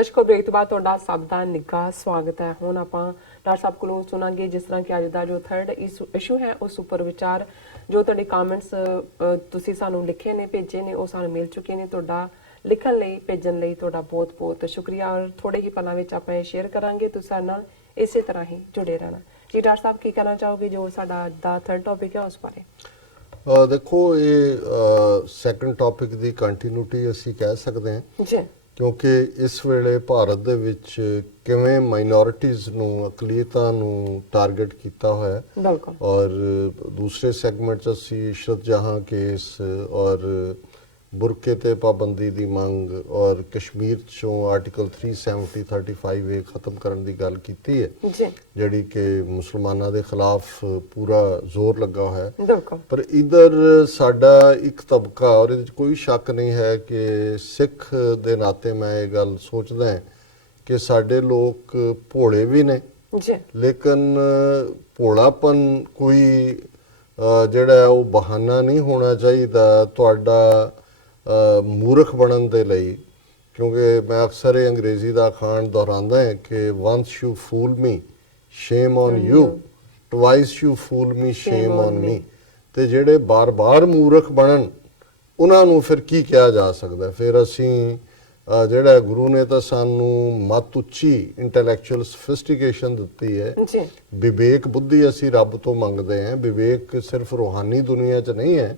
ਦਰਸ਼ਕੋ break ਤੋਂ ਬਾਅਦ ਤੁਹਾਡਾ ਸਭ ਦਾ ਨਿੱਘਾ ਸਵਾਗਤ ਹੈ। ਹੁਣ ਆਪਾਂ ਡਾਕਟਰ ਸਾਹਿਬ ਕੋਲੋਂ ਸੁਣਾਂਗੇ ਜਿਸ ਤਰ੍ਹਾਂ ਕਿ ਅੱਜ ਦਾ ਜੋ ਥਰਡ ਇਸ਼ੂ ਹੈ ਉਸ ਉੱਪਰ ਵਿਚਾਰ। ਜੋ ਤੁਹਾਡੇ ਕਮੈਂਟਸ ਤੁਸੀਂ ਸਾਨੂੰ ਲਿਖੇ ਨੇ, ਭੇਜੇ ਨੇ, ਉਹ ਸਾਨੂੰ ਮਿਲ ਚੁੱਕੇ ਨੇ। ਤੁਹਾਡਾ ਲਿਖਣ ਲਈ, ਭੇਜਣ ਲਈ ਤੁਹਾਡਾ ਬਹੁਤ ਬਹੁਤ ਸ਼ੁਕਰੀਆ। ਔਰ ਥੋੜੇ ਹੀ ਪਲਾਂ ਵਿੱਚ ਆਪਾਂ ਇਹ ਸ਼ੇਅਰ ਕਰਾਂਗੇ। ਤੁਸੀਂ ਸਾਡੇ ਨਾਲ ਇਸੇ ਤਰ੍ਹਾਂ ਹੀ ਜੁੜੇ ਰਹਿਣਾ ਜੀ। ਡਾਕਟਰ ਸਾਹਿਬ ਕੀ ਕਹਿਣਾ ਚਾਹੋਗੇ ਜੋ ਸਾਡਾ ਅੱਜ ਦਾ ਥਰਡ ਟੌਪਿਕ ਹੈ ਉਸ ਬਾਰੇ? ਦੇਖੋ, ਇਹ ਸੈਕੰਡ ਟੌਪਿਕ ਦੀ ਕੰਟੀਨਿਊਟੀ ਅਸੀਂ ਕਹਿ ਸਕਦੇ ਹਾਂ ਜੀ, ਕਿਉਂਕਿ ਇਸ ਵੇਲੇ ਭਾਰਤ ਦੇ ਵਿੱਚ ਕਿਵੇਂ ਮਾਈਨੋਰਿਟੀਜ਼ ਨੂੰ, ਅਕਲੀਅਤਾਂ ਨੂੰ ਟਾਰਗੇਟ ਕੀਤਾ ਹੋਇਆ ਬਿਲਕੁਲ। ਔਰ ਦੂਸਰੇ ਸੈਗਮੈਂਟ 'ਚ ਅਸੀਂ ਇਸ਼ਰਤ ਜਹਾਂ ਕੇਸ ਔਰ ਬੁਰਕੇ ਤੇ ਪਾਬੰਦੀ ਦੀ ਮੰਗ ਔਰ ਕਸ਼ਮੀਰ 'ਚੋਂ ਆਰਟੀਕਲ 370-35A ਖਤਮ ਕਰਨ ਦੀ ਗੱਲ ਕੀਤੀ ਹੈ ਜੀ, ਜਿਹੜੀ ਕਿ ਮੁਸਲਮਾਨਾਂ ਦੇ ਖਿਲਾਫ ਪੂਰਾ ਜ਼ੋਰ ਲੱਗਾ ਹੋਇਆ ਹੈ। ਬਿਲਕੁਲ। ਪਰ ਇਧਰ ਸਾਡਾ ਇੱਕ ਤਬਕਾ, ਔਰ ਇਹਦੇ 'ਚ ਕੋਈ ਸ਼ੱਕ ਨਹੀਂ ਹੈ ਕਿ ਸਿੱਖ ਦੇ ਨਾਤੇ ਮੈਂ ਇਹ ਗੱਲ ਸੋਚਦਾ ਹਾਂ ਕਿ ਸਾਡੇ ਲੋਕ ਭੋਲੇ ਵੀ ਨੇ ਜੀ, ਲੇਕਿਨ ਭੋਲਾਪਨ ਕੋਈ ਜਿਹੜਾ ਉਹ ਬਹਾਨਾ ਨਹੀਂ ਹੋਣਾ ਚਾਹੀਦਾ ਤੁਹਾਡਾ ਮੂਰਖ ਬਣਨ ਦੇ ਲਈ। ਕਿਉਂਕਿ ਮੈਂ ਅਕਸਰ ਇਹ ਅੰਗਰੇਜ਼ੀ ਦਾ ਅਖਾਣ ਦੁਹਰਾਉਂਦਾ ਹਾਂ ਕਿ once you fool me shame on you, twice you fool me shame on me। ਤੇ ਜਿਹੜੇ ਬਾਰ-ਬਾਰ ਮੂਰਖ ਬਣਨ ਉਹਨਾਂ ਨੂੰ ਫਿਰ ਕੀ ਕਿਹਾ ਜਾ ਸਕਦਾ? ਫਿਰ ਅਸੀਂ ਜਿਹੜਾ ਗੁਰੂ ਨੇ ਤਾਂ ਸਾਨੂੰ ਮੱਤ ਉੱਚੀ ਇੰਟੈਲੈਕਚੁਅਲ ਸਫਿਸਟੀਕੇਸ਼ਨ ਦਿੱਤੀ ਹੈ ਜੀ, ਵਿਵੇਕ ਬੁੱਧੀ ਅਸੀਂ ਰੱਬ ਤੋਂ ਮੰਗਦੇ ਹਾਂ। ਵਿਵੇਕ ਸਿਰਫ ਰੂਹਾਨੀ ਦੁਨੀਆ 'ਚ ਨਹੀਂ ਹੈ,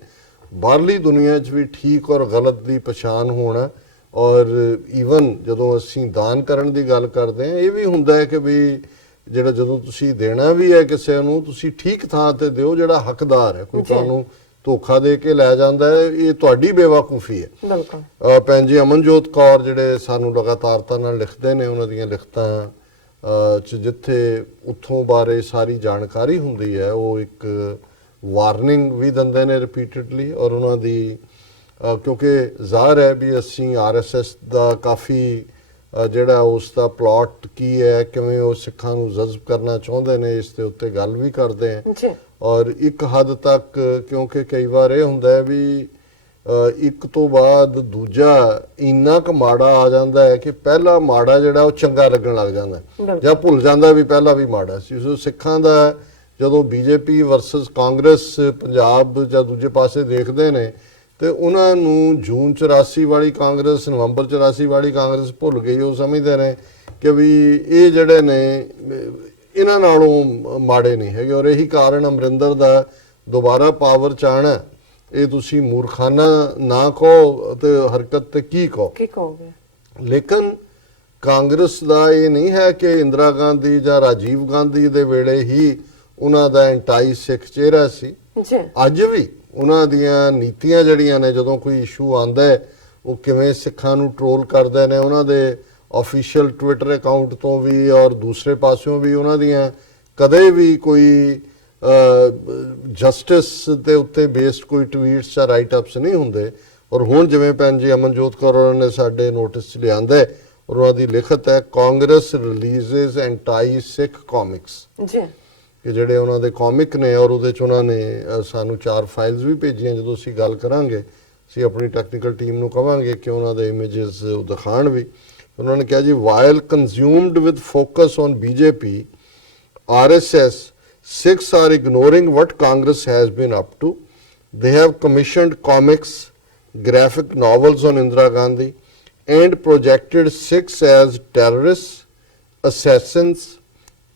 ਬਾਹਰਲੀ ਦੁਨੀਆ 'ਚ ਵੀ ਠੀਕ ਔਰ ਗਲਤ ਦੀ ਪਛਾਣ ਹੋਣਾ। ਔਰ ਈਵਨ ਜਦੋਂ ਅਸੀਂ ਦਾਨ ਕਰਨ ਦੀ ਗੱਲ ਕਰਦੇ ਹਾਂ, ਇਹ ਵੀ ਹੁੰਦਾ ਹੈ ਕਿ ਵੀ ਜਿਹੜਾ ਜਦੋਂ ਤੁਸੀਂ ਦੇਣਾ ਵੀ ਹੈ ਕਿਸੇ ਨੂੰ, ਤੁਸੀਂ ਠੀਕ ਥਾਂ ਤੇ ਦਿਓ ਜਿਹੜਾ ਹੱਕਦਾਰ ਹੈ। ਕੋਈ ਤੁਹਾਨੂੰ ਧੋਖਾ ਦੇ ਕੇ ਲੈ ਜਾਂਦਾ ਹੈ, ਇਹ ਤੁਹਾਡੀ ਬੇਵਕੂਫੀ ਹੈ। ਬਿਲਕੁਲ। ਭੈਣ ਜੀ ਅਮਨਜੋਤ ਕੌਰ ਜਿਹੜੇ ਸਾਨੂੰ ਲਗਾਤਾਰਤਾ ਨਾਲ ਲਿਖਦੇ ਨੇ, ਉਹਨਾਂ ਦੀਆਂ ਲਿਖਤਾਂ 'ਚ ਜਿੱਥੇ ਉੱਥੋਂ ਬਾਰੇ ਸਾਰੀ ਜਾਣਕਾਰੀ ਹੁੰਦੀ ਹੈ, ਉਹ ਇੱਕ ਵਾਰਨਿੰਗ ਵੀ ਦਿੰਦੇ ਨੇ ਰਿਪੀਟਡਲੀ। ਔਰ ਉਹਨਾਂ ਦੀ ਕਿਉਂਕਿ ਜ਼ਾਹਰ ਹੈ ਵੀ ਅਸੀਂ RSS ਦਾ ਕਾਫੀ ਜਿਹੜਾ ਉਸ ਦਾ ਪਲਾਟ ਕੀ ਹੈ, ਕਿਵੇਂ ਉਹ ਸਿੱਖਾਂ ਨੂੰ ਜਜ਼ਬ ਕਰਨਾ ਚਾਹੁੰਦੇ ਨੇ, ਇਸ ਦੇ ਉੱਤੇ ਗੱਲ ਵੀ ਕਰਦੇ ਹਾਂ। ਜੀ, ਔਰ ਇੱਕ ਹੱਦ ਤੱਕ ਕਿਉਂਕਿ ਕਈ ਵਾਰ ਇਹ ਹੁੰਦਾ ਹੈ ਵੀ ਇੱਕ ਤੋਂ ਬਾਅਦ ਦੂਜਾ ਇੰਨਾ ਕੁ ਮਾੜਾ ਆ ਜਾਂਦਾ ਹੈ ਕਿ ਪਹਿਲਾ ਮਾੜਾ ਜਿਹੜਾ ਉਹ ਚੰਗਾ ਲੱਗਣ ਲੱਗ ਜਾਂਦਾ ਜਾਂ ਭੁੱਲ ਜਾਂਦਾ ਵੀ ਪਹਿਲਾਂ ਵੀ ਮਾੜਾ ਸੀ। ਸੋ ਸਿੱਖਾਂ ਦਾ ਜਦੋਂ BJP ਵਰਸਸ ਕਾਂਗਰਸ ਪੰਜਾਬ ਜਾਂ ਦੂਜੇ ਪਾਸੇ ਦੇਖਦੇ ਨੇ ਤੇ ਉਹਨਾਂ ਨੂੰ ਜੂਨ 84 ਵਾਲੀ ਕਾਂਗਰਸ, ਨਵੰਬਰ 84 ਵਾਲੀ ਕਾਂਗਰਸ ਭੁੱਲ ਗਈ। ਉਹ ਸਮਝਦੇ ਨੇ ਕਿ ਵੀ ਇਹ ਜਿਹੜੇ ਨੇ ਇਹਨਾਂ ਨਾਲੋਂ ਮਾੜੇ ਨਹੀਂ ਹੈਗੇ। ਔਰ ਇਹੀ ਕਾਰਨ ਅਮਰਿੰਦਰ ਦਾ ਦੁਬਾਰਾ ਪਾਵਰ 'ਚ ਆਉਣਾ। ਇਹ ਤੁਸੀਂ ਮੂਰਖਾਨਾ ਨਾ ਕਹੋ ਤੇ ਹਰਕਤ ਤੇ ਕੀ ਕਹੋਗੇ। ਲੇਕਿਨ ਕਾਂਗਰਸ ਦਾ ਇਹ ਨਹੀਂ ਹੈ ਕਿ ਇੰਦਰਾ ਗਾਂਧੀ ਜਾਂ ਰਾਜੀਵ ਗਾਂਧੀ ਦੇ ਵੇਲੇ ਹੀ ਉਹਨਾਂ ਦਾ ਐਂਟਾਈ ਸਿੱਖ ਚਿਹਰਾ ਸੀ। ਅੱਜ ਵੀ ਉਹਨਾਂ ਦੀਆਂ ਨੀਤੀਆਂ ਜਿਹੜੀਆਂ ਨੇ, ਜਦੋਂ ਕੋਈ ਇਸ਼ੂ ਆਉਂਦਾ ਹੈ ਉਹ ਕਿਵੇਂ ਸਿੱਖਾਂ ਨੂੰ ਟਰੋਲ ਕਰਦੇ ਨੇ, ਉਹਨਾਂ ਦੇ ਆਫੀਸ਼ੀਅਲ ਟਵਿੱਟਰ ਅਕਾਊਂਟ ਤੋਂ ਵੀ ਔਰ ਦੂਸਰੇ ਪਾਸਿਓਂ ਵੀ ਉਹਨਾਂ ਦੀਆਂ ਕਦੇ ਵੀ ਕੋਈ ਜਸਟਿਸ ਦੇ ਉੱਤੇ ਬੇਸਡ ਕੋਈ ਟਵੀਟਸ ਜਾਂ ਰਾਈਟ ਅਪਸ ਨਹੀਂ ਹੁੰਦੇ। ਔਰ ਹੁਣ ਜਿਵੇਂ ਭੈਣ ਜੀ ਅਮਨਜੋਤ ਕੌਰ ਉਹਨਾਂ ਨੇ ਸਾਡੇ ਨੋਟਿਸ 'ਚ ਲਿਆਂਦਾ ਹੈ, ਔਰ ਉਹਨਾਂ ਦੀ ਲਿਖਤ ਹੈ ਕਾਂਗਰਸ ਰਿਲੀਜ਼ਸ ਐਂਟਾਈ ਸਿੱਖ ਕਾਮਿਕਸ, ਕਿ ਜਿਹੜੇ ਉਹਨਾਂ ਦੇ ਕਾਮਿਕ ਨੇ। ਔਰ ਉਹਦੇ 'ਚ ਉਹਨਾਂ ਨੇ ਸਾਨੂੰ 4 ਫਾਈਲਸ ਵੀ ਭੇਜੀਆਂ। ਜਦੋਂ ਅਸੀਂ ਗੱਲ ਕਰਾਂਗੇ ਅਸੀਂ ਆਪਣੀ ਟੈਕਨੀਕਲ ਟੀਮ ਨੂੰ ਕਹਾਂਗੇ ਕਿ ਉਹਨਾਂ ਦੇ ਇਮੇਜਸ ਦਿਖਾਉਣ ਵੀ। ਉਹਨਾਂ ਨੇ ਕਿਹਾ ਜੀ, while consumed with focus on BJP, RSS, Sikhs are ignoring what Congress has been up to. They have commissioned comics, graphic novels on Indira Gandhi and projected Sikhs as terrorists, assassins,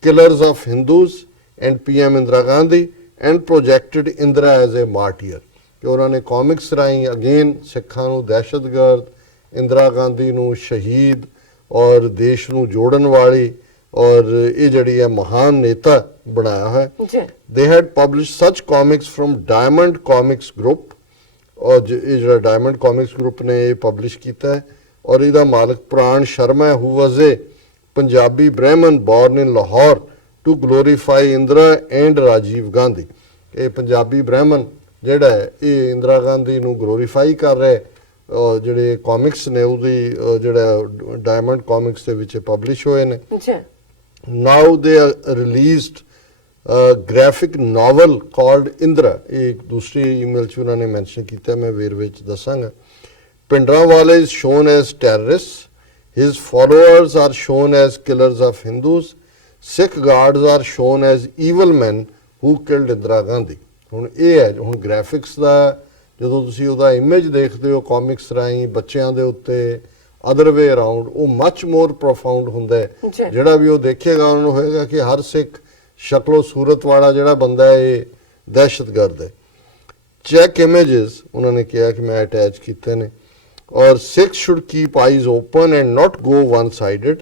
killers of Hindus and PM Indira Gandhi, and projected Indira as a martyr. ਕਿ ਉਹਨਾਂ ਨੇ comics ਰਾਹੀਂ again ਸਿੱਖਾਂ ਨੂੰ ਦਹਿਸ਼ਤਗਰਦ, ਇੰਦਰਾ ਗਾਂਧੀ ਨੂੰ ਸ਼ਹੀਦ ਔਰ ਦੇਸ਼ ਨੂੰ ਜੋੜਨ ਵਾਲੀ ਔਰ ਇਹ ਜਿਹੜੀ ਹੈ ਮਹਾਨ ਨੇਤਾ ਬਣਾਇਆ ਹੈ। They had published such comics from Diamond Comics Group, ਔਰ ਇਹ ਜਿਹੜਾ Diamond Comics Group ਨੇ ਇਹ ਪਬਲਿਸ਼ ਕੀਤਾ ਹੈ। ਔਰ ਇਹਦਾ ਮਾਲਕ ਪ੍ਰਾਣ Sharma, who was a Punjabi ਬ੍ਰਾਹਮਣ born in Lahore to glorify Indira and Rajiv Gandhi। ਇਹ ਪੰਜਾਬੀ ਬ੍ਰਾਹਮਣ ਜਿਹੜਾ ਹੈ ਇਹ ਇੰਦਰਾ ਗਾਂਧੀ ਨੂੰ ਗਲੋਰੀਫਾਈ ਕਰ ਰਿਹਾ ਹੈ। ਜਿਹੜੇ ਕਾਮਿਕਸ ਨੇ ਉਹਦੀ ਜਿਹੜਾ ਡਾਇਮੰਡ ਕਾਮਿਕਸ ਦੇ ਵਿੱਚ ਪਬਲਿਸ਼ ਹੋਏ ਨੇ। ਨਾਓ ਦੇ released graphic novel called Indra। एक दूसरी email च उन्होंने mention किया, मैं वेरवे च दसांगा। Pindranwala is shown as terrorists, His followers are shown as killers of Hindus. Sikh guards are shown as evil men who killed Indira Gandhi. ਹੁਣ ਇਹ ਹੈ ਹੁਣ ਗ੍ਰਾਫਿਕਸ ਦਾ ਜਦੋਂ ਤੁਸੀਂ ਉਹਦਾ ਇਮੇਜ ਦੇਖਦੇ ਹੋ ਕਾਮਿਕਸ ਰਾਹੀਂ ਬੱਚਿਆਂ ਦੇ ਉੱਤੇ ਅਦਰ ਵੇ ਅਰਾਊਂਡ ਉਹ ਮੱਚ ਮੋਰ ਪ੍ਰੋਫਾਊਂਡ ਹੁੰਦਾ ਹੈ ਜੀ। ਜਿਹੜਾ ਵੀ ਉਹ ਦੇਖੇਗਾ ਉਹਨੂੰ ਹੋਏਗਾ ਕਿ ਹਰ ਸਿੱਖ ਸ਼ਕਲੋ ਸੂਰਤ ਵਾਲਾ ਜਿਹੜਾ ਬੰਦਾ ਹੈ ਇਹ ਦਹਿਸ਼ਤਗਰਦ ਹੈ। ਚੈੱਕ ਇਮੇजेस ਉਹਨਾਂ ਨੇ ਕਿਹਾ ਕਿ ਮੈਂ ਅਟੈਚ ਕੀਤੇ ਨੇ ਔਰ Sikh should keep eyes open and not go one sided.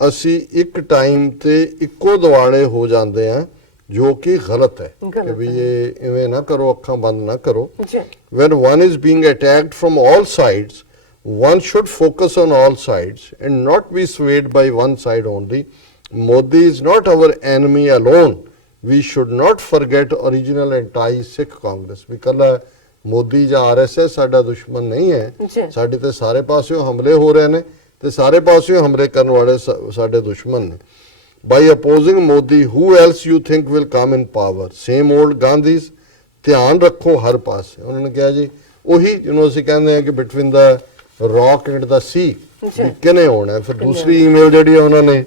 ਅਸੀਂ ਇੱਕ ਟਾਈਮ ਤੇ ਇੱਕੋ ਦੁਆਲੇ ਹੋ ਜਾਂਦੇ ਆ ਜੋ ਕਿ ਗਲਤ ਹੈ ਕਿ ਵੀ ਇਹ ਇਵੇਂ ਨਾ ਕਰੋ, ਅੱਖਾਂ ਬੰਦ ਨਾ ਕਰੋ। When one is being attacked from all sides, one should focus on all sides and not be swayed by one side only. Modi is not our enemy alone. We should not forget original anti-Sikh Congress. ਵੀ ਕੱਲਾ ਮੋਦੀ ਜਾਂ RSS ਸਾਡਾ ਦੁਸ਼ਮਣ ਨਹੀਂ ਹੈ, ਸਾਡੇ ਤੇ ਸਾਰੇ ਪਾਸਿਓਂ ਹਮਲੇ ਹੋ ਰਹੇ ਨੇ ਤੇ ਸਾਰੇ ਪਾਸਿਓਂ ਹਮਲੇ ਕਰਨ ਵਾਲੇ ਸਾਡੇ ਦੁਸ਼ਮਣ ਨੇ। By opposing Modi, who else you think will come in power? Same old Gandhis. ਧਿਆਨ ਰੱਖੋ ਹਰ ਪਾਸੇ। ਉਹਨਾਂ ਨੇ ਕਿਹਾ ਜੀ ਉਹੀ ਜਿਹਨੂੰ ਅਸੀਂ ਕਹਿੰਦੇ ਆ ਕਿ ਬਿਟਵੀਨ ਦਾ ਰੌਕ ਐਂਡ ਦਾ ਸੀ ਕਿਨੇ ਹੋਣਾ। ਫਿਰ ਦੂਸਰੀ ਈਮੇਲ ਜਿਹੜੀ ਉਹਨਾਂ ਨੇ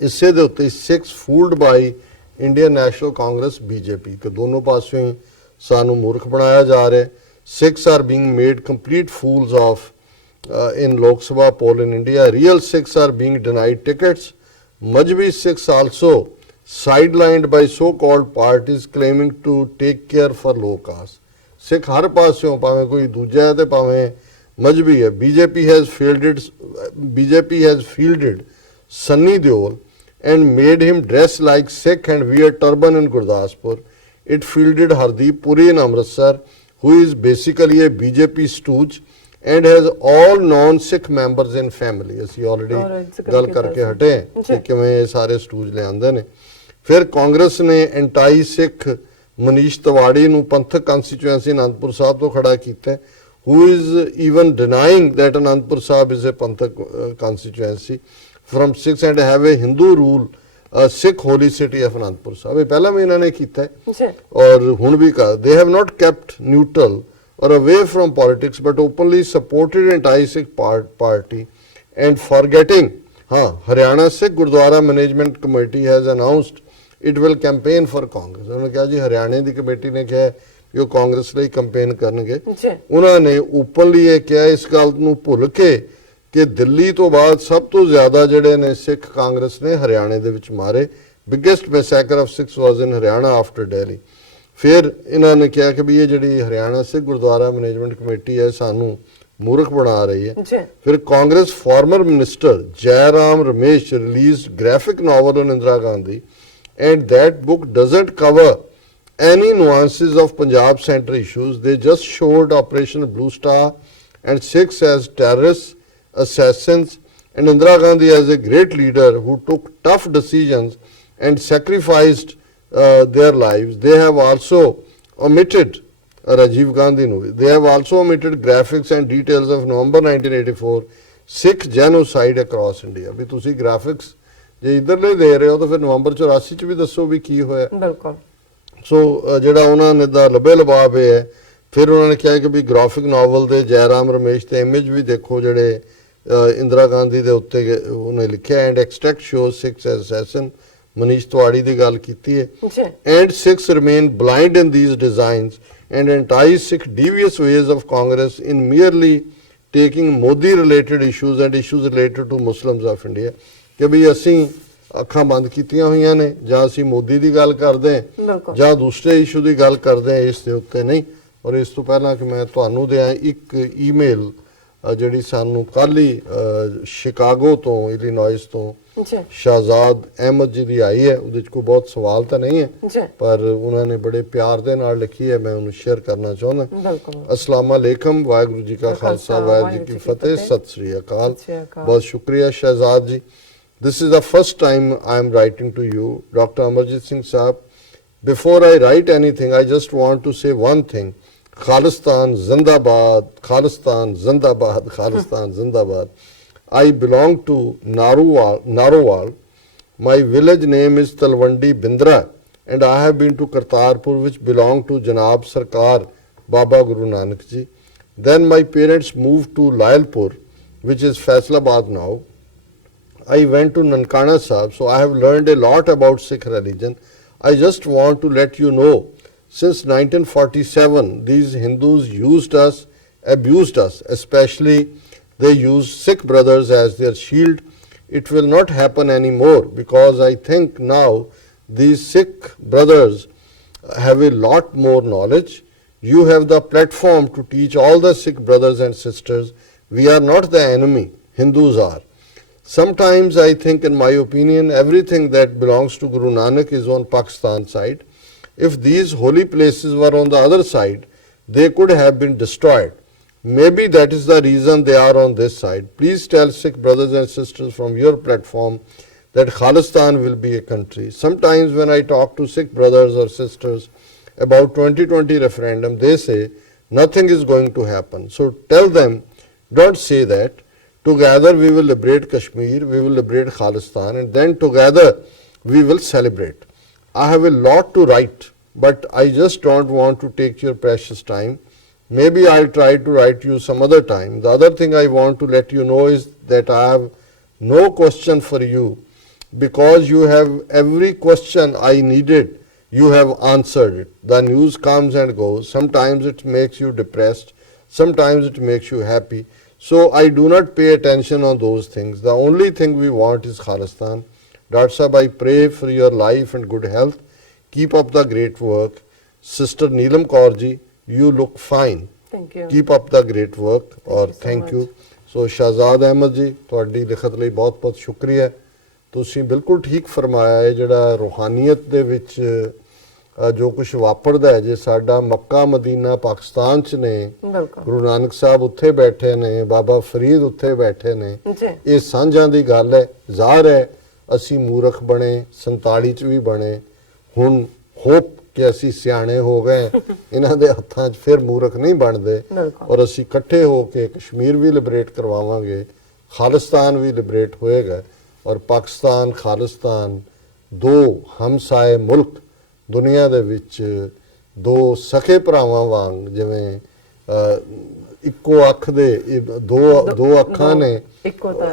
ਇਸੇ ਦੇ ਉੱਤੇ 6 ਫੂਲਡ ਬਾਈ ਇੰਡੀਅਨ ਨੈਸ਼ਨਲ ਕਾਂਗਰਸ BJP ਕਿ ਦੋਨੋਂ ਪਾਸਿਓਂ ਹੀ ਸਾਨੂੰ ਮੂਰਖ ਬਣਾਇਆ ਜਾ ਰਿਹਾ। 6 are being made complete fools of in Lok Sabha poll in India. Real Sikhs are being denied tickets. Majbi Sikhs also sidelined by so-called parties claiming to take care for low caste. Sikh har paasyon ਭਾਵੇਂ ਕੋਈ ਦੂਜਾ ਹੈ ਤੇ ਭਾਵੇਂ ਮਜਬੀ ਹੈ। BJP has fielded Sunny Deol and made him dress like Sikh and wear turban in Gurdaspur. It fielded Hardeep Puri in Amritsar, who is basically a BJP stooge and has all non-Sikh members in family. ਅਸੀਂ already ਗੱਲ ਕਰਕੇ ਹਟੇ ਕਿ ਕਿਵੇਂ ਇਹ ਸਾਰੇ ਸਟੂਜ ਲਿਆਂਦੇ ਨੇ। ਫਿਰ ਕਾਂਗਰਸ ਨੇ ਐਂਟਾਈ ਸਿੱਖ ਮਨੀਸ਼ ਤਿਵਾੜੀ ਨੂੰ ਪੰਥਕ ਕੰਸਟੀਚੁਐਂਸੀ ਅਨੰਦਪੁਰ ਸਾਹਿਬ ਤੋਂ ਖੜਾ ਕੀਤਾ, who is even denying that Anandpur Sahib is a Panthak constituency from Sikhs and have a Hindu rule Sikh holy city of Anandpur Sahib. ਇਹ ਪਹਿਲਾਂ ਵੀ ਇਹਨਾਂ ਨੇ ਕੀਤਾ ਹੈ ਔਰ ਹੁਣ ਵੀ ਕਰ। They have not kept neutral or away from politics but openly supported anti-Sikh party and forgetting Haryana Sikh Gurdwara Management Committee has announced it will campaign for Congress. ਉਹਨਾਂ ਨੇ ਕਿਹਾ ਜੀ ਹਰਿਆਣੇ ਦੀ ਕਮੇਟੀ ਨੇ ਕਿਹਾ ਕਿ ਉਹ ਕਾਂਗਰਸ ਲਈ ਕੈਂਪੇਨ ਕਰਨਗੇ। ਉਹਨਾਂ ਨੇ ਓਪਨਲੀ ਇਹ ਕਿਹਾ ਇਸ ਗੱਲ ਨੂੰ ਭੁੱਲ ਕੇ ਕਿ ਦਿੱਲੀ ਤੋਂ ਬਾਅਦ ਸਭ ਤੋਂ ਜ਼ਿਆਦਾ ਜਿਹੜੇ ਨੇ ਸਿੱਖ ਕਾਂਗਰਸ ਨੇ ਹਰਿਆਣੇ ਦੇ ਵਿੱਚ ਮਾਰੇ। Biggest massacre of Sikhs was in Haryana after Delhi. ਫਿਰ ਇਹਨਾਂ ਨੇ ਕਿਹਾ ਕਿ ਵੀ ਇਹ ਜਿਹੜੀ ਹਰਿਆਣਾ ਸਿੱਖ ਗੁਰਦੁਆਰਾ ਮੈਨੇਜਮੈਂਟ ਕਮੇਟੀ ਹੈ ਸਾਨੂੰ ਮੂਰਖ ਬਣਾ ਰਹੀ ਹੈ। ਫਿਰ Congress former minister Jairam Ramesh released graphic novel on Indira Gandhi and that book doesn't cover any nuances of Punjab center issues. They just showed Operation Blue Star and Sikhs as terrorists, assassins and Indira Gandhi as a great leader who took tough decisions and sacrificed their lives. They have also omitted Rajiv Gandhi nu. They have also omitted graphics and details of November 1984 Sikh genocide across India. ਵੀ ਤੁਸੀਂ graphics ਜੇ ਇਧਰਲੇ ਦੇ ਰਹੇ ਹੋ ਤਾਂ ਫਿਰ ਨਵੰਬਰ 84 ਚ ਵੀ ਦੱਸੋ ਵੀ ਕੀ ਹੋਇਆ। ਬਿਲਕੁਲ। ਸੋ ਜਿਹੜਾ ਉਹਨਾਂ ਨੇ ਦਾ ਲੱਭੇ ਲਬਾਬ ਹੈ। ਫਿਰ ਉਹਨਾਂ ਨੇ ਕਿਹਾ ਕਿ ਵੀ ਗ੍ਰਾਫਿਕ ਨਾਵਲ ਦੇ ਜੈਰਾਮ ਰਮੇਸ਼ ਤੇ ਇਮੇਜ ਵੀ ਦੇਖੋ ਜਿਹੜੇ ਇੰਦਰਾ ਗਾਂਧੀ ਦੇ ਉੱਤੇ ਉਹਨੇ ਲਿਖਿਆ and extract show Sikhs as assassin Manish Tiwari ਦੀ ਗੱਲ ਕੀਤੀ ਹੈ। And Sikhs remain blind in these designs and anti-Sikh devious ways of Congress in merely taking Modi related issues and issues related to Muslims of India ਕਿ ਵੀ ਅਸੀਂ ਅੱਖਾਂ ਬੰਦ ਕੀਤੀਆਂ ਹੋਈਆਂ ਨੇ ਜਾਂ ਅਸੀਂ ਮੋਦੀ ਦੀ ਗੱਲ ਕਰਦੇ ਹਾਂ ਜਾਂ ਦੂਸਰੇ ਇਸ਼ੂ ਦੀ ਗੱਲ ਕਰਦੇ ਹਾਂ ਇਸ ਦੇ ਉੱਤੇ ਨਹੀਂ। ਔਰ ਇਸ ਤੋਂ ਪਹਿਲਾਂ ਕਿ ਮੈਂ ਤੁਹਾਨੂੰ ਦਿਆਂ ਇੱਕ ਈਮੇਲ ਜਿਹੜੀ ਸਾਨੂੰ ਕੱਲ੍ਹ ਹੀ ਸ਼ਿਕਾਗੋ ਤੋਂ ਇਲੀਨੋਇਸ ਤੋਂ ਸ਼ਾਹਜ਼ਾਦ ਅਹਿਮਦ ਜੀ ਦੀ ਆਈ ਹੈ। ਉਹਦੇ 'ਚ ਕੋਈ ਬਹੁਤ ਸਵਾਲ ਤਾਂ ਨਹੀਂ ਹੈ ਪਰ ਉਹਨਾਂ ਨੇ ਬੜੇ ਪਿਆਰ ਦੇ ਨਾਲ ਲਿਖੀ ਹੈ, ਮੈਂ ਉਹਨੂੰ ਸ਼ੇਅਰ ਕਰਨਾ ਚਾਹੁੰਦਾ। ਅਸਲਾਮ ਅਲੈਕਮ, ਵਾਹਿਗੁਰੂ ਜੀ ਕਾ ਖਾਲਸਾ, ਵਾਹਿਗੁਰੂ ਜੀ ਕੀ ਫਤਿਹ, ਸਤਿ ਸ੍ਰੀ ਅਕਾਲ। ਬਹੁਤ ਸ਼ੁਕਰੀਆ ਸ਼ਹਿਜ਼ਾਦ ਜੀ। This is the first time I am writing to you, Dr. Amarjit Singh Saab. Before I write anything, I just want to say one thing. Khalistan Zindabad, Khalistan Zindabad, Khalistan Zindabad. I belong to Narowal. My village name is Talwandi Bindra and I have been to Kartarpur which belong to Janab Sarkar Baba Guru Nanak Ji. Then my parents moved to Layalpur which is Faisalabad now. I went to Nankana Sahib, so I have learned a lot about Sikh religion. I just want to let you know, since 1947, these Hindus used us, abused us, especially they used Sikh brothers as their shield. It will not happen anymore, because I think now these Sikh brothers have a lot more knowledge. You have the platform to teach all the Sikh brothers and sisters, we are not the enemy, Hindus are. Sometimes I think, in my opinion, everything that belongs to Guru Nanak is on Pakistan side. If these holy places were on the other side, they could have been destroyed. Maybe that is the reason they are on this side. Please tell Sikh brothers and sisters from your platform that Khalistan will be a country. Sometimes when I talk to Sikh brothers or sisters about 2020 referendum, they say nothing is going to happen. So tell them, don't say that. Together we will liberate Kashmir, we will liberate Khalistan, and then together we will celebrate. I have a lot to write, but I just don't want to take your precious time. Maybe I'll try to write you some other time. The other thing I want to let you know is that I have no question for you, because you have every question I needed, you have answered it. The news comes and goes. Sometimes it makes you depressed, sometimes it makes you happy. So I do not pay attention on those things. The only thing we want is Khalistan. Dr. Sahab, I pray for your life and good health. Keep up the great work. Sister Neelam Kaur ji, you look fine. Thank you. Keep up the great work. Or you so thank much. you. So Shahzad Ahmed ji, ਤੁਹਾਡੀ ਲਿਖਤ ਲਈ ਬਹੁਤ-ਬਹੁਤ ਸ਼ੁਕਰੀਆ। ਤੁਸੀਂ ਬਿਲਕੁਲ ਠੀਕ ਫਰਮਾਇਆ ਹੈ, ਜਿਹੜਾ ਰੂਹਾਨੀਅਤ ਦੇ ਵਿੱਚ ਜੋ ਕੁਝ ਵਾਪਰਦਾ ਹੈ, ਜੇ ਸਾਡਾ ਮੱਕਾ ਮਦੀਨਾ ਪਾਕਿਸਤਾਨ 'ਚ ਨੇ, ਬਿਲਕੁਲ ਗੁਰੂ ਨਾਨਕ ਸਾਹਿਬ ਉੱਥੇ ਬੈਠੇ ਨੇ, ਬਾਬਾ ਫਰੀਦ ਉੱਥੇ ਬੈਠੇ ਨੇ, ਜੀ ਇਹ ਸਾਂਝਾਂ ਦੀ ਗੱਲ ਹੈ। ਜ਼ਾਹਰ ਹੈ ਅਸੀਂ ਮੂਰਖ ਬਣੇ, 47 'ਚ ਵੀ ਬਣੇ, ਹੁਣ ਹੋਪ ਕਿ ਅਸੀਂ ਸਿਆਣੇ ਹੋ ਗਏ, ਇਹਨਾਂ ਦੇ ਹੱਥਾਂ 'ਚ ਫਿਰ ਮੂਰਖ ਨਹੀਂ ਬਣਦੇ, ਬਿਲਕੁਲ ਔਰ ਅਸੀਂ ਇਕੱਠੇ ਹੋ ਕੇ ਕਸ਼ਮੀਰ ਵੀ ਲਿਬਰੇਟ ਕਰਵਾਵਾਂਗੇ, ਖਾਲਿਸਤਾਨ ਵੀ ਲਿਬਰੇਟ ਹੋਏਗਾ, ਔਰ ਪਾਕਿਸਤਾਨ ਖਾਲਿਸਤਾਨ ਦੋ ਹਮਸਾਏ ਮੁਲਕ ਦੁਨੀਆ ਦੇ ਵਿੱਚ ਦੋ ਸਕੇ ਭਰਾਵਾਂ ਵਾਂਗ, ਜਿਵੇਂ ਇੱਕੋ ਅੱਖ ਦੇ ਦੋ ਅੱਖਾਂ ਨੇ, ਇੱਕੋ ਤਾਰੇ,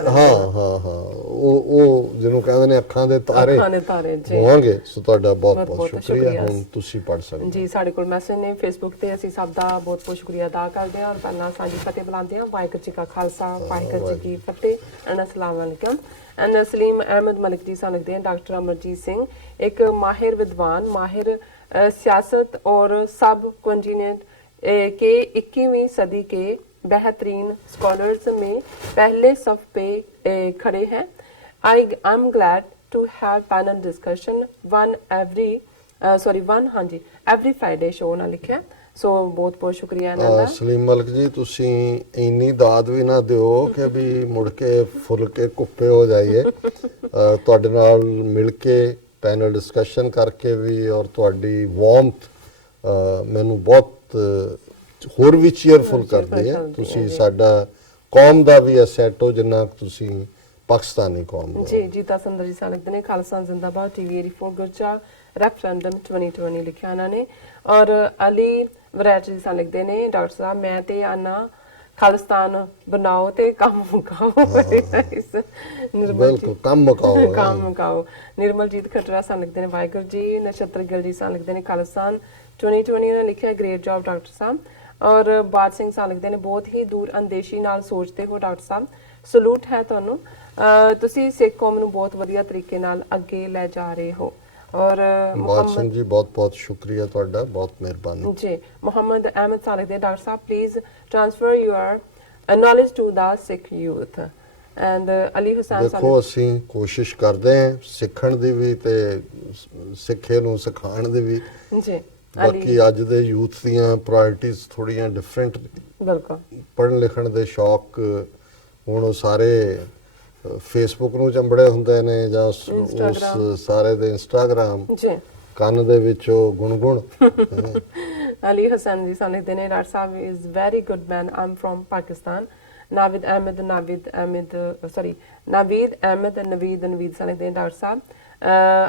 ਉਹ ਜਿਹਨੂੰ ਕਹਿੰਦੇ ਨੇ ਅੱਖਾਂ ਦੇ ਤਾਰੇ ਹੋਣਗੇ। ਸੋ ਤੁਹਾਡਾ ਬਹੁਤ ਬਹੁਤ ਸ਼ੁਕਰੀਆ। ਹੁਣ ਤੁਸੀਂ ਪੜ੍ਹ ਸਕਦੇ ਜੀ। ਸਾਡੇ ਕੋਲ ਮੈਸੇਜ ਨੇ ਫੇਸਬੁੱਕ ਤੇ, ਅਸੀਂ ਸਭ ਦਾ ਬਹੁਤ ਬਹੁਤ ਸ਼ੁਕਰੀਆ ਅਦਾ ਕਰਦੇ ਹਾਂ ਔਰ ਪਹਿਲਾਂ ਸਾਂਝੀ ਫਤਿਹ ਬੁਲਾਉਂਦੇ ਹਾਂ। ਵਾਹਿਗੁਰੂ ਜੀ ਕਾ ਖਾਲਸਾ, ਵਾਹਿਗੁਰੂ ਜੀ ਕੀ ਫਤਿਹ and Islam ਵਾਲੇਕਮ। And Salim Ahmad Malik ji सन लिखते हैं, डॉक्टर अमरजीत सिंह एक माहिर विद्वान, माहिर सियासत और सब कॉन्टिनेंट के 21वीं सदी के बेहतरीन स्कॉलर्स में पहले सफ पे खड़े हैं। I am glad to have panel discussion on every Friday show ना लिखा। ਸੋ ਬਹੁਤ ਬਹੁਤ ਸ਼ੁਕਰੀਆ ਇਹਨਾਂ ਦਾ। ਸਲੀਮ ਮਲਕ ਜੀ, ਤੁਸੀਂ ਇੰਨੀ ਦਾਦ ਵੀ ਨਾ ਦਿਓ ਕਿ ਵੀ ਮੁੜ ਕੇ ਫੁੱਲ ਕੇ ਕੁੱਪੇ ਹੋ ਜਾਈਏ। ਤੁਹਾਡੇ ਨਾਲ ਮਿਲ ਕੇ ਪੈਨਲ ਡਿਸਕਸ਼ਨ ਕਰਕੇ ਵੀ, ਔਰ ਤੁਹਾਡੀ ਵਾਰਮਥ ਮੈਨੂੰ ਬਹੁਤ ਹੋਰ ਵੀ ਚੀਅਰਫੁਲ ਕਰਦੀ ਹੈ। ਤੁਸੀਂ ਸਾਡਾ ਕੌਮ ਦਾ ਵੀ ਅਸੈਟ ਹੋ, ਜਿੰਨਾ ਤੁਸੀਂ ਪਾਕਿਸਤਾਨੀ ਕੌਮ ਦਾ। ਜੀ ਜੀ। ਤਾਂ ਸੰਦਰ ਜੀ ਸਾਨ ਲਿਖਦੇ ਨੇ, ਖਾਲਸਾ ਜ਼ਿੰਦਾਬਾਦ, ਟੀਵੀ 84 ਗੁਰਚਾ ਰੈਫਰੈਂਡਮ 2020 ਲਿਖਿਆ ਇਹਨਾਂ ਨੇ। ਔਰ ਅਲੀ ਵਰੈਚ ਜੀ ਸਾਨ ਲਿਖਦੇ ਨੇ, ਡਾਕਟਰ ਸਾਹਿਬ ਮੈਂ ਤੇ ਆਨਾ ਖਾਲਿਸਤਾਨ ਬਣਾਓ ਤੇ ਕੰਮ ਮੁਕਾਓ। ਬਿਲਕੁਲ ਕੰਮ ਮੁਕਾਓ, ਕੰਮ ਮੁਕਾਓ। ਨਿਰਮਲਜੀਤ ਖਟਰਾ ਸਾਨ ਲਿਖਦੇ ਨੇ, ਵਾਹਿਗੁਰੂ ਜੀ। ਨਛੱਤਰ ਗਿੱਲ ਜੀ ਸਾਨ ਲਿਖਦੇ ਨੇ, ਖਾਲਿਸਤਾਨ 2020 ਨੇ ਲਿਖਿਆ, ਗ੍ਰੇਟ ਜੌਬ ਡਾਕਟਰ ਸਾਹਿਬ। ਔਰ ਬਾਦ ਸਿੰਘ ਸਾਨ ਲਿਖਦੇ ਨੇ, ਬਹੁਤ ਹੀ ਦੂਰ ਅੰਦੇਸ਼ੀ ਨਾਲ ਸੋਚਦੇ ਹੋ ਡਾਕਟਰ ਸਾਹਿਬ, ਸਲੂਟ ਹੈ ਤੁਹਾਨੂੰ। ਤੁਸੀਂ ਸਿੱਖ ਕੌਮ ਨੂੰ ਬਹੁਤ ਵਧੀਆ ਤਰੀਕੇ ਨਾਲ ਅੱਗੇ ਲੈ ਜਾ ਰਹੇ ਹੋ। और मोहम्मद जी बहुत बहुत शुक्रिया ਤੁਹਾਡਾ, बहुत मेहरबानी जी। मोहम्मद अहमद सालिक दे, डॉक्टर साहब please transfer your knowledge to the Sikh youth. And Ali Hussain देखो ਅਸੀਂ ਕੋਸ਼ਿਸ਼ ਕਰਦੇ ਹਾਂ ਸਿੱਖਣ ਦੀ ਵੀ ਤੇ ਸਿੱਖੇ ਨੂੰ ਸਿਖਾਉਣ ਦੀ ਵੀ ਜੀ। ਬਾਕੀ ਅੱਜ ਦੇ ਯੂਥ ਦੀਆਂ ਪ੍ਰਾਇੋਰਟੀਜ਼ ਥੋੜੀਆਂ ਡਿਫਰੈਂਟ। ਬਿਲਕੁਲ ਪੜ੍ਹਨ ਲਿਖਣ ਦੇ ਸ਼ੌਕ ਹੁਣ ਉਹ ਸਾਰੇ ਫੇਸਬੁੱਕ ਨੂੰ ਚੰਬੜੇ ਹੁੰਦੇ ਨੇ, ਜਾਂ ਉਸ ਸਾਰੇ ਦੇ ਇੰਸਟਾਗ੍ਰਾਮ ਜੀ, ਕੰਨ ਦੇ ਵਿੱਚ ਉਹ ਗੁਣਗੁਣ। ਅਲੀ ਹਸਨ ਜੀ ਸਾਨੂੰ ਲਿਖਦੇ ਨੇ, doctor sahib is very good man, I am from Pakistan. Navid Ahmed Naveed ਸਾਨੂੰ ਲਿਖਦੇ ਨੇ, doctor sahib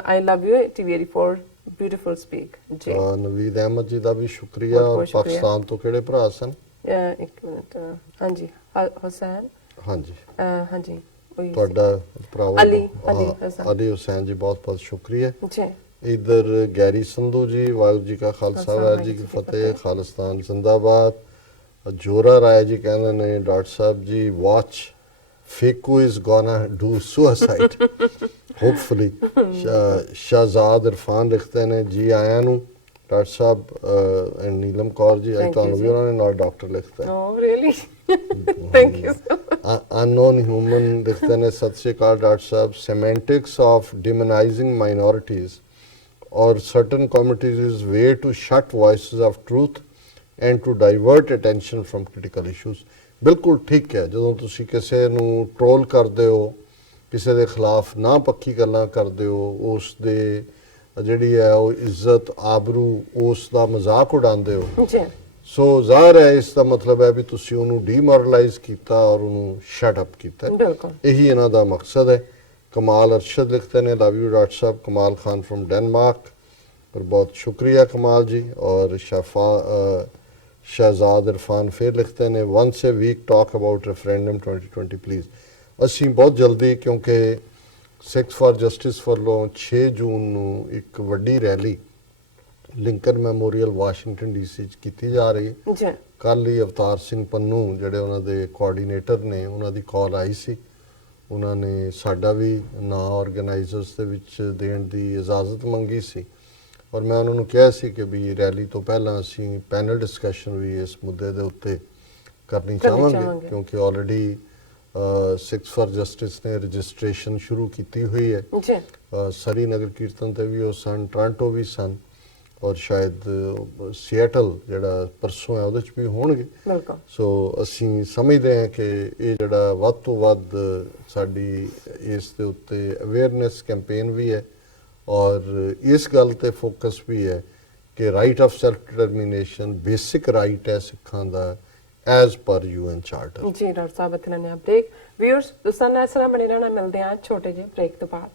I love you, TV 84 beautiful speak. ਜੀ ਨਵੀਦ ਅਹਿਮਦ ਜੀ ਦਾ ਵੀ ਸ਼ੁਕਰੀਆ। ਪਾਕਿਸਤਾਨ ਤੋਂ ਕਿਹੜੇ ਭਰਾ ਸਨ? ਇੱਕ ਮਿੰਟ, ਹਾਂਜੀ ਹੁਸੈਨ ਹਾਂਜੀ ਹਾਂਜੀ ਉਹੀ ਸੀ। ਤੁਹਾਡਾ ਭਰਾਵਾ ਅਲੀ ਹਸਨ। ਅਲੀ ਹੁਸੈਨ ਜੀ ਬਹੁਤ ਬਹੁਤ ਸ਼ੁਕਰੀਆ। ਜੀ इधर गैरी संधू जी, वाहिगुरू जी का खालसा वाहिगुरू जी की फतेह, खालिस्तान जिंदाबाद। जोरा राय जी कहते ने डॉक्टर साहब जी watch Feku is gonna do suicide hopefully. Shahzad Irfan लिखते हैं जी आया नू डॉक्टर साहब and Neelam Kaur ji Thank you ਤੁਹਾਨੂੰ जी। ਵੀ ਉਹਨਾਂ ਨੇ ਨਾਲ ਡਾਕਟਰ ਲਿਖਤਾ ਹੈ। Oh, really? Thank you so much. Unknown human लिखते हैं सत श्री अकाल डॉक्टर साहब, semantics of demonizing minorities or certain communities is way to shut voices of truth and to divert attention from critical issues। ਬਿਲਕੁਲ ਠੀਕ ਹੈ, ਜਦੋਂ ਤੁਸੀਂ ਕਿਸੇ ਨੂੰ ਟ੍ਰੋਲ ਕਰਦੇ ਹੋ, ਕਿਸੇ ਦੇ ਖਿਲਾਫ ਨਾ ਪੱਕੀ ਗੱਲਾਂ ਕਰਦੇ ਹੋ, ਉਸ ਦੇ ਜਿਹੜੀ ਹੈ ਉਹ ਇੱਜ਼ਤ ਆਬਰੂ ਉਸ ਦਾ ਮਜ਼ਾਕ ਉਡਾਉਂਦੇ ਹੋ, ਜੀ ਸੋ ਜ਼ਾਹਿਰ ਹੈ ਇਸ ਦਾ ਮਤਲਬ ਹੈ ਵੀ ਤੁਸੀਂ ਉਹਨੂੰ ਡੀਮੋਰਲਾਈਜ਼ ਕੀਤਾ ਔਰ ਉਹਨੂੰ ਸ਼ਟ ਅਪ ਕੀਤਾ। ਬਿਲਕੁਲ ਇਹੀ ਇਹਨਾਂ ਦਾ ਮਕਸਦ ਹੈ। कमाल अरशद लिखते हैं लव यू डॉक्टर साहब। कमाल खान फ्रॉम डेनमार्क, और बहुत शुक्रिया कमाल जी। और शहजाद इरफान फिर लिखते हैं once a week talk about referendum 2020 please. ਅਸੀਂ ਬਹੁਤ ਜਲਦੀ, ਕਿਉਂਕਿ ਸਿੱਖਸ ਫਾਰ ਜਸਟਿਸ ਵੱਲੋਂ 6 ਜੂਨ ਨੂੰ ਇੱਕ ਵੱਡੀ rally Lincoln memorial Washington DC 'ਚ ਕੀਤੀ ਜਾ ਰਹੀ ਹੈ। ਜੀ ਕੱਲ੍ਹ ਹੀ ਅਵਤਾਰ ਸਿੰਘ ਪੰਨੂ ਜਿਹੜੇ ਉਹਨਾਂ ਦੇ ਕੋਆਰਡੀਨੇਟਰ ਨੇ, ਉਹਨਾਂ ਦੀ ਕਾਲ ਆਈ ਸੀ, ਉਹਨਾਂ ਨੇ ਸਾਡਾ ਵੀ ਨਾਂ ਆਰਗੇਨਾਈਜ਼ਰਸ ਦੇ ਵਿੱਚ ਦੇਣ ਦੀ ਇਜਾਜ਼ਤ ਮੰਗੀ ਸੀ, ਔਰ ਮੈਂ ਉਹਨਾਂ ਨੂੰ ਕਿਹਾ ਸੀ ਕਿ ਵੀ ਰੈਲੀ ਤੋਂ ਪਹਿਲਾਂ ਅਸੀਂ ਪੈਨਲ ਡਿਸਕਸ਼ਨ ਵੀ ਇਸ ਮੁੱਦੇ ਦੇ ਉੱਤੇ ਕਰਨੀ ਚਾਹਾਂਗੇ, ਕਿਉਂਕਿ ਆਲਰੇਡੀ ਸਿੱਖਸ ਫਾਰ ਜਸਟਿਸ ਨੇ ਰਜਿਸਟ੍ਰੇਸ਼ਨ ਸ਼ੁਰੂ ਕੀਤੀ ਹੋਈ ਹੈ। ਜੀ ਸਰੀ ਨਗਰ ਕੀਰਤਨ ਤੇ ਵੀ ਉਹ ਸਨ, ਟੋਰਾਂਟੋ ਵੀ ਸਨ, ਔਰ ਸ਼ਾਇਦ ਸੀਐਟਲ ਜਿਹੜਾ ਪਰਸੋਂ ਹੈ ਉਹਦੇ 'ਚ ਵੀ ਹੋਣਗੇ। ਬਿਲਕੁਲ ਸੋ ਅਸੀਂ ਸਮਝਦੇ ਹਾਂ ਕਿ ਇਹ ਜਿਹੜਾ ਵੱਧ ਤੋਂ ਵੱਧ ਸਾਡੀ ਇਸ ਦੇ ਉੱਤੇ ਅਵੇਅਰਨੈਸ ਕੈਂਪੇਨ ਵੀ ਹੈ, ਔਰ ਇਸ ਗੱਲ ਤੇ ਫੋਕਸ ਵੀ ਹੈ ਕਿ right of self determination basic right ਹੈ ਸਿੱਖਾਂ ਦਾ ਐਜ਼ ਪਰ ਯੂਐਨ ਚਾਰਟਰ। ਜੀ ਡਾਕਟਰ ਸਾਹਿਬ ਇੱਥੇ ਲੈਣੇ ਆ ਬ੍ਰੇਕ। ਵਿਊਅਰਸ ਦੋਸਤਾਂ ਨਾਲ ਇਸ ਤਰ੍ਹਾਂ ਬਣੇ ਰਹਿਣਾ, ਮਿਲਦੇ ਆ ਛੋਟੇ ਜਿਹੇ ਬ੍ਰੇਕ ਤੋਂ ਬਾਅਦ।